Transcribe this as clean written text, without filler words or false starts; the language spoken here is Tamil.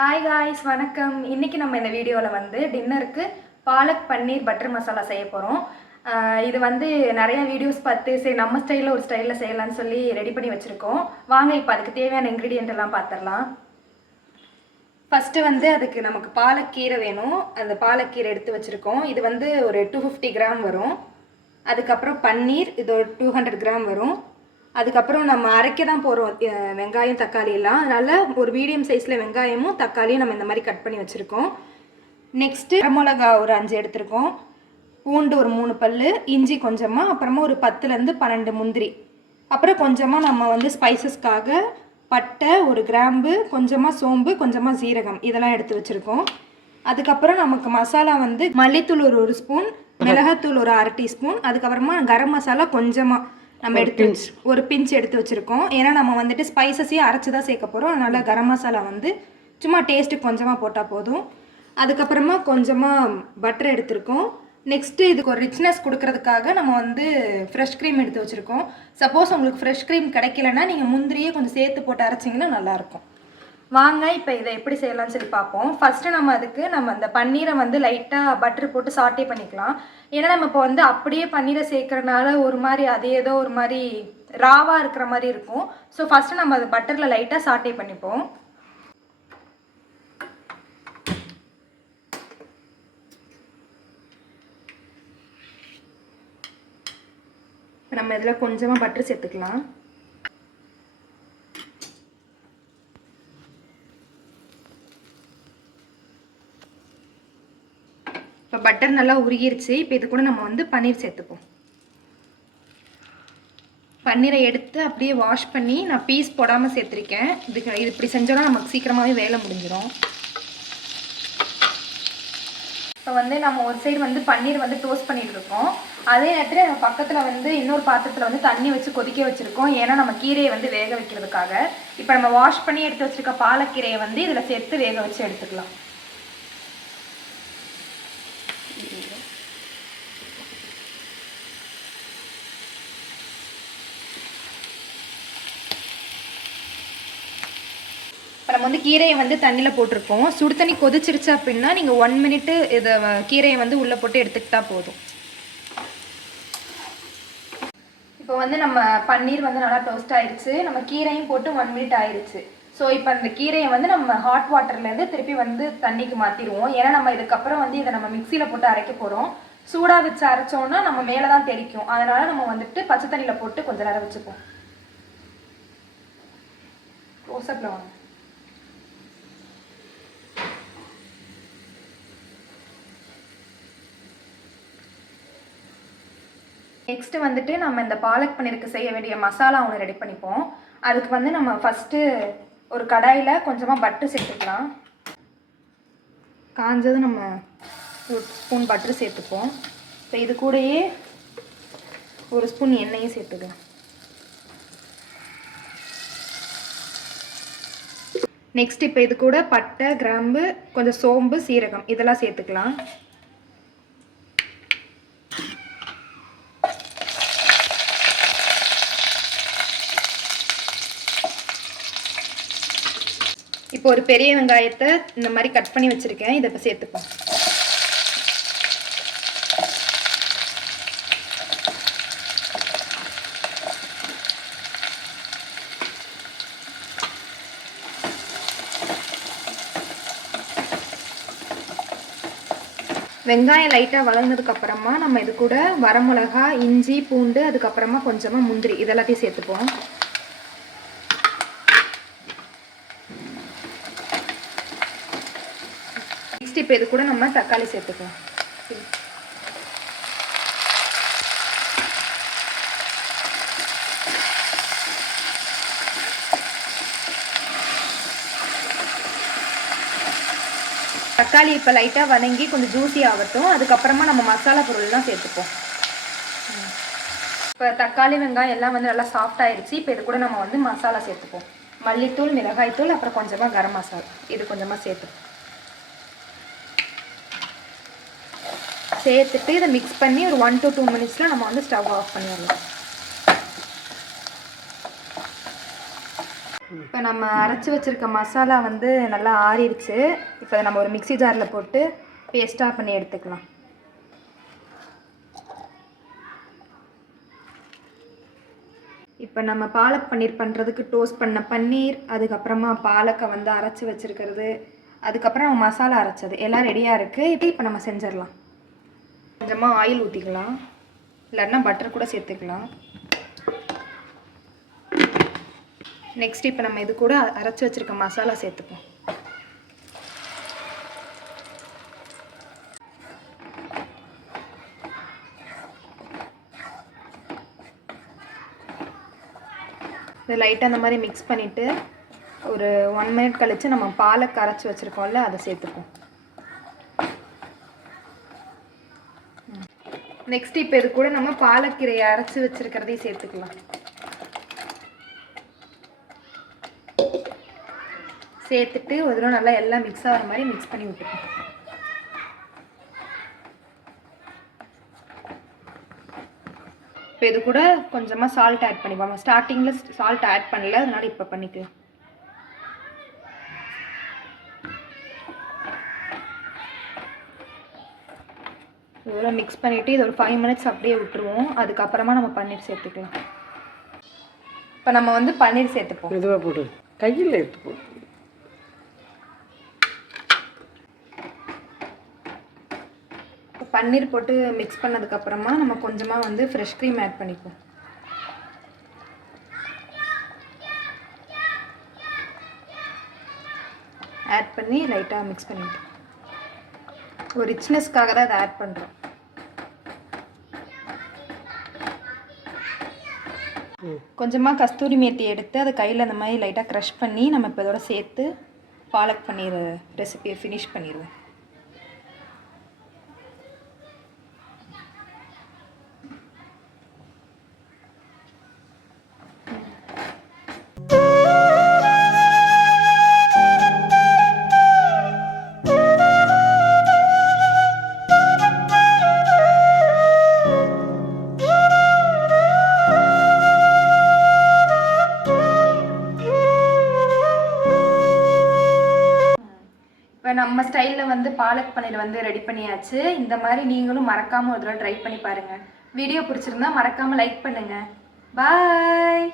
ஹாய் காய்ஸ், வணக்கம். இன்றைக்கி நம்ம இந்த வீடியோவில் வந்து டின்னருக்கு பாலக் பன்னீர் பட்டர் மசாலா செய்ய போகிறோம். இது வந்து நிறையா வீடியோஸ் பார்த்து சரி நம்ம ஸ்டைலில் ஒரு ஸ்டைலில் செய்யலான்னு சொல்லி ரெடி பண்ணி வச்சுருக்கோம். வாங்க இப்போ அதுக்கு தேவையான இன்க்ரீடியன்ட் எல்லாம் பார்த்துடலாம். ஃபஸ்ட்டு வந்து அதுக்கு நமக்கு பாலக்கீரை வேணும். அந்த பாலக்கீரை எடுத்து வச்சுருக்கோம். இது வந்து ஒரு 250 கிராம் வரும். அதுக்கப்புறம் பன்னீர் இது ஒரு 200 கிராம் வரும். அதுக்கப்புறம் நம்ம அரைக்க தான் போகிறோம் வெங்காயம் தக்காளி எல்லாம். அதனால் ஒரு மீடியம் சைஸில் வெங்காயமும் தக்காளியும் நம்ம இந்த மாதிரி கட் பண்ணி வச்சுருக்கோம். நெக்ஸ்ட்டு வரமிளகா ஒரு 5 எடுத்துருக்கோம். பூண்டு ஒரு 3 பல், இஞ்சி கொஞ்சமாக, அப்புறமா ஒரு 10லேருந்து 12 முந்திரி, அப்புறம் கொஞ்சமாக நம்ம வந்து ஸ்பைசஸ்க்காக பட்டை, ஒரு கிராம்பு, கொஞ்சமாக சோம்பு, கொஞ்சமாக சீரகம் இதெல்லாம் எடுத்து வச்சுருக்கோம். அதுக்கப்புறம் நமக்கு மசாலா வந்து மல்லித்தூள் ஒரு ஸ்பூன், மிளகாத்தூள் ஒரு 1/2 டீஸ்பூன், அதுக்கப்புறமா கரம் மசாலா கொஞ்சமாக நம்ம எடுத்து ஒரு பிஞ்ச் எடுத்து வச்சுருக்கோம். ஏன்னா நம்ம வந்துட்டு ஸ்பைசஸையும் அரைச்சி தான் சேர்க்க போகிறோம். அதனால் கரம் மசாலா வந்து சும்மா டேஸ்ட்டுக்கு கொஞ்சமாக போட்டால் போதும். அதுக்கப்புறமா கொஞ்சமாக பட்டர் எடுத்துருக்கோம். நெக்ஸ்ட்டு இதுக்கு ஒரு ரிச்னஸ் கொடுக்கறதுக்காக நம்ம வந்து ஃப்ரெஷ் க்ரீம் எடுத்து வச்சுருக்கோம். சப்போஸ் உங்களுக்கு ஃப்ரெஷ் க்ரீம் கிடைக்கலன்னா நீங்கள் முந்திரியே கொஞ்சம் சேர்த்து போட்டு அரைச்சிங்கன்னா நல்லாயிருக்கும். வாங்க இப்போ இதை எப்படி செய்யலாம்னு சொல்லி பார்ப்போம். ஃபஸ்ட்டு நம்ம அந்த பன்னீரை வந்து லைட்டாக பட்டர் போட்டு சாட்டே பண்ணிக்கலாம். ஏன்னா நம்ம இப்போ வந்து அப்படியே பன்னீரை சேர்க்கறனால ஒரு மாதிரி அது ஏதோ ஒரு மாதிரி ராவாக இருக்கிற மாதிரி இருக்கும். ஸோ ஃபஸ்ட்டு நம்ம அது பட்டரில் லைட்டாக சாட்டே பண்ணிப்போம். இப்போ நம்ம இதில் கொஞ்சமாக பட்டர் சேர்த்துக்கலாம். இப்போ பட்டர் நல்லா உருகிருச்சு. இப்போ இது கூட நம்ம வந்து பன்னீர் சேர்த்துப்போம். பன்னீரை எடுத்து அப்படியே வாஷ் பண்ணி நான் பீஸ் போடாமல் சேர்த்துருக்கேன். இது இப்படி செஞ்சோன்னா நமக்கு சீக்கிரமாகவே வேலை முடிஞ்சிடும். இப்போ வந்து நம்ம ஒரு சைடு வந்து பன்னீர் வந்து டோஸ்ட் பண்ணிட்டு இருக்கோம். அதே நேரத்தில் நம்ம பக்கத்தில் வந்து இன்னொரு பாத்திரத்தில் வந்து தண்ணி வச்சு கொதிக்க வச்சுருக்கோம். ஏன்னா நம்ம கீரையை வந்து வேக வைக்கிறதுக்காக. இப்போ நம்ம வாஷ் பண்ணி எடுத்து வச்சுருக்க பாலக்கீரையை வந்து இதில் சேர்த்து வேக வச்சு எடுத்துக்கலாம். இப்போ நம்ம வந்து கீரையை வந்து தண்ணியில் போட்டிருக்கோம். சுடு தண்ணி கொதிச்சிருச்சு அப்படின்னா நீங்கள் 1 மினிட்டு இதை கீரையை வந்து உள்ளே போட்டு எடுத்துக்கிட்டால் போதும். இப்போ வந்து நம்ம பன்னீர் வந்து நல்லா டோஸ்ட் ஆயிடுச்சு. நம்ம கீரையும் போட்டு 1 மினிட் ஆயிடுச்சு. ஸோ இப்போ அந்த கீரையை வந்து நம்ம ஹாட் வாட்டர்லேருந்து திருப்பி வந்து தண்ணிக்கு மாற்றிடுவோம். ஏன்னா நம்ம இதுக்கப்புறம் வந்து இதை நம்ம மிக்சியில் போட்டு அரைக்க போகிறோம். சூடாக வச்சு அரைச்சோன்னா நம்ம மேலே தான் தெரிக்கும். அதனால் நம்ம வந்துட்டு பச்சை தண்ணியில் போட்டு கொஞ்சம் நேரம் வச்சுப்போம். க்ளோஸ்அப்பில் வாங்க. நெக்ஸ்ட்டு வந்துட்டு நம்ம இந்த பாலக் பன்னீருக்கு செய்ய வேண்டிய மசாலா ஒன்று ரெடி பண்ணிப்போம். அதுக்கு வந்து நம்ம ஃபஸ்ட்டு ஒரு கடாயில் கொஞ்சமாக பட்டர் சேர்த்துக்கலாம். காஞ்சது நம்ம ஒரு ஸ்பூன் பட்டர் சேர்த்துப்போம். இப்போ இது கூடயே ஒரு ஸ்பூன் எண்ணெயும் சேர்த்துக்கலாம். நெக்ஸ்ட் இப்போ இது கூட பட்டை, கிராம்பு, கொஞ்சம் சோம்பு, சீரகம் இதெல்லாம் சேர்த்துக்கலாம். இப்போ ஒரு பெரிய வெங்காயத்தை இந்த மாதிரி கட் பண்ணி வச்சுருக்கேன். இதை இப்போ சேர்த்துப்போம். வெங்காயம் லைட்டாக வளர்ந்ததுக்கப்புறமா நம்ம இது கூட வரமிளகா, இஞ்சி, பூண்டு, அதுக்கப்புறமா கொஞ்சமாக முந்திரி இதெல்லாத்தையும் சேர்த்துப்போம். நெக்ஸ்ட் இப்போ இது கூட நம்ம தக்காளி சேர்த்துக்கலாம். தக்காளி இப்போ லைட்டாக வதங்கி கொஞ்சம் ஜூஸி ஆகட்டும். அதுக்கப்புறமா நம்ம மசாலா பொருள்லாம் சேர்த்துப்போம். இப்போ தக்காளி, வெங்காயம் எல்லாம் வந்து நல்லா சாஃப்ட் ஆயிடுச்சு. இப்போ இது கூட நம்ம வந்து மசாலா சேர்த்துப்போம். மல்லித்தூள், மிளகாய்த்தூள், அப்புறம் கொஞ்சமாக கரம் மசாலா இது கொஞ்சமாக சேர்த்துப்போம். சேர்த்துட்டு இதை மிக்ஸ் பண்ணி ஒரு 1 to 2 மினிட்ஸில் நம்ம வந்து ஸ்டவ் ஆஃப் பண்ணிடலாம். இப்போ நம்ம அரைச்சி வச்சுருக்க மசாலா வந்து நல்லா ஆறிடுச்சு. இப்போ நம்ம ஒரு மிக்ஸி ஜாரில் போட்டு பேஸ்ட்டாக பண்ணி எடுத்துக்கலாம். இப்போ நம்ம பாலக் பன்னீர் பண்ணுறதுக்கு டோஸ்ட் பண்ண பன்னீர், அதுக்கப்புறமா பாலக்கை வந்து அரைச்சி வச்சுருக்கிறது, அதுக்கப்புறம் மசாலா அரைச்சது எல்லாம் ரெடியாக இருக்குது. இப்போ நம்ம செஞ்சிடலாம். கொஞ்சமாக ஆயில் ஊற்றிக்கலாம், இல்லைன்னா பட்டர் கூட சேர்த்துக்கலாம். நெக்ஸ்ட் இப்போ நம்ம இது கூட அரைச்சி வச்சுருக்க மசாலா சேர்த்துப்போம். இது லைட்டாக அந்த மாதிரி மிக்ஸ் பண்ணிவிட்டு ஒரு 1 மினிட் கழித்து நம்ம பாலக் அரைச்சி வச்சுருக்கோம்ல அதை சேர்த்துப்போம். நெக்ஸ்ட் இப்போ இது கூட நம்ம பாலக்கீரையை அரைச்சி வச்சுருக்கிறதையும் சேர்த்துக்கலாம். சேர்த்துட்டு ஒரு தடவை நல்லா எல்லாம் மிக்ஸ் ஆகிற மாதிரி மிக்ஸ் பண்ணி விட்டுப்போம். இப்போ இது கூட கொஞ்சமாக சால்ட் ஆட் பண்ணிப்போம். ஸ்டார்டிங்கில் சால்ட் ஆட் பண்ணல, அதனால இப்போ பண்ணிக்கலாம். இதெல்லாம் மிக்ஸ் பண்ணிவிட்டு இது ஒரு 5 மினிட்ஸ் அப்படியே விட்டுருவோம். அதுக்கப்புறமா நம்ம பன்னீர் சேர்த்துக்கலாம். இப்போ நம்ம வந்து பன்னீர் சேர்த்துப்போம். மெதுவாக போட்டு கையில் எடுத்து போட்டு பன்னீர் போட்டு மிக்ஸ் பண்ணதுக்கப்புறமா நம்ம கொஞ்சமாக வந்து ஃப்ரெஷ் க்ரீம் ஆட் பண்ணிப்போம். ஆட் பண்ணி லைட்டாக மிக்ஸ் பண்ணிவிட்டு ஒரு ரிச்னஸ்க்காக தான் அதை ஆட் பண்ணுறோம். கொஞ்சமாக கஸ்தூரி மேத்தி எடுத்து அதை கையில் அந்த மாதிரி லைட்டாக க்ரஷ் பண்ணி நம்ம இப்போ இதோட சேர்த்து பாலக் பன்னீர் ரெசிபியை ஃபினிஷ் பண்ணிடுவோம். இப்போ நம்ம ஸ்டைலில் வந்து பாலக் பன்னீர் வந்து ரெடி பண்ணியாச்சு. இந்த மாதிரி நீங்களும் மறக்காமல் ஒரு தடவை ட்ரை பண்ணி பாருங்கள். வீடியோ பிடிச்சிருந்தா மறக்காமல் லைக் பண்ணுங்கள். பாய்.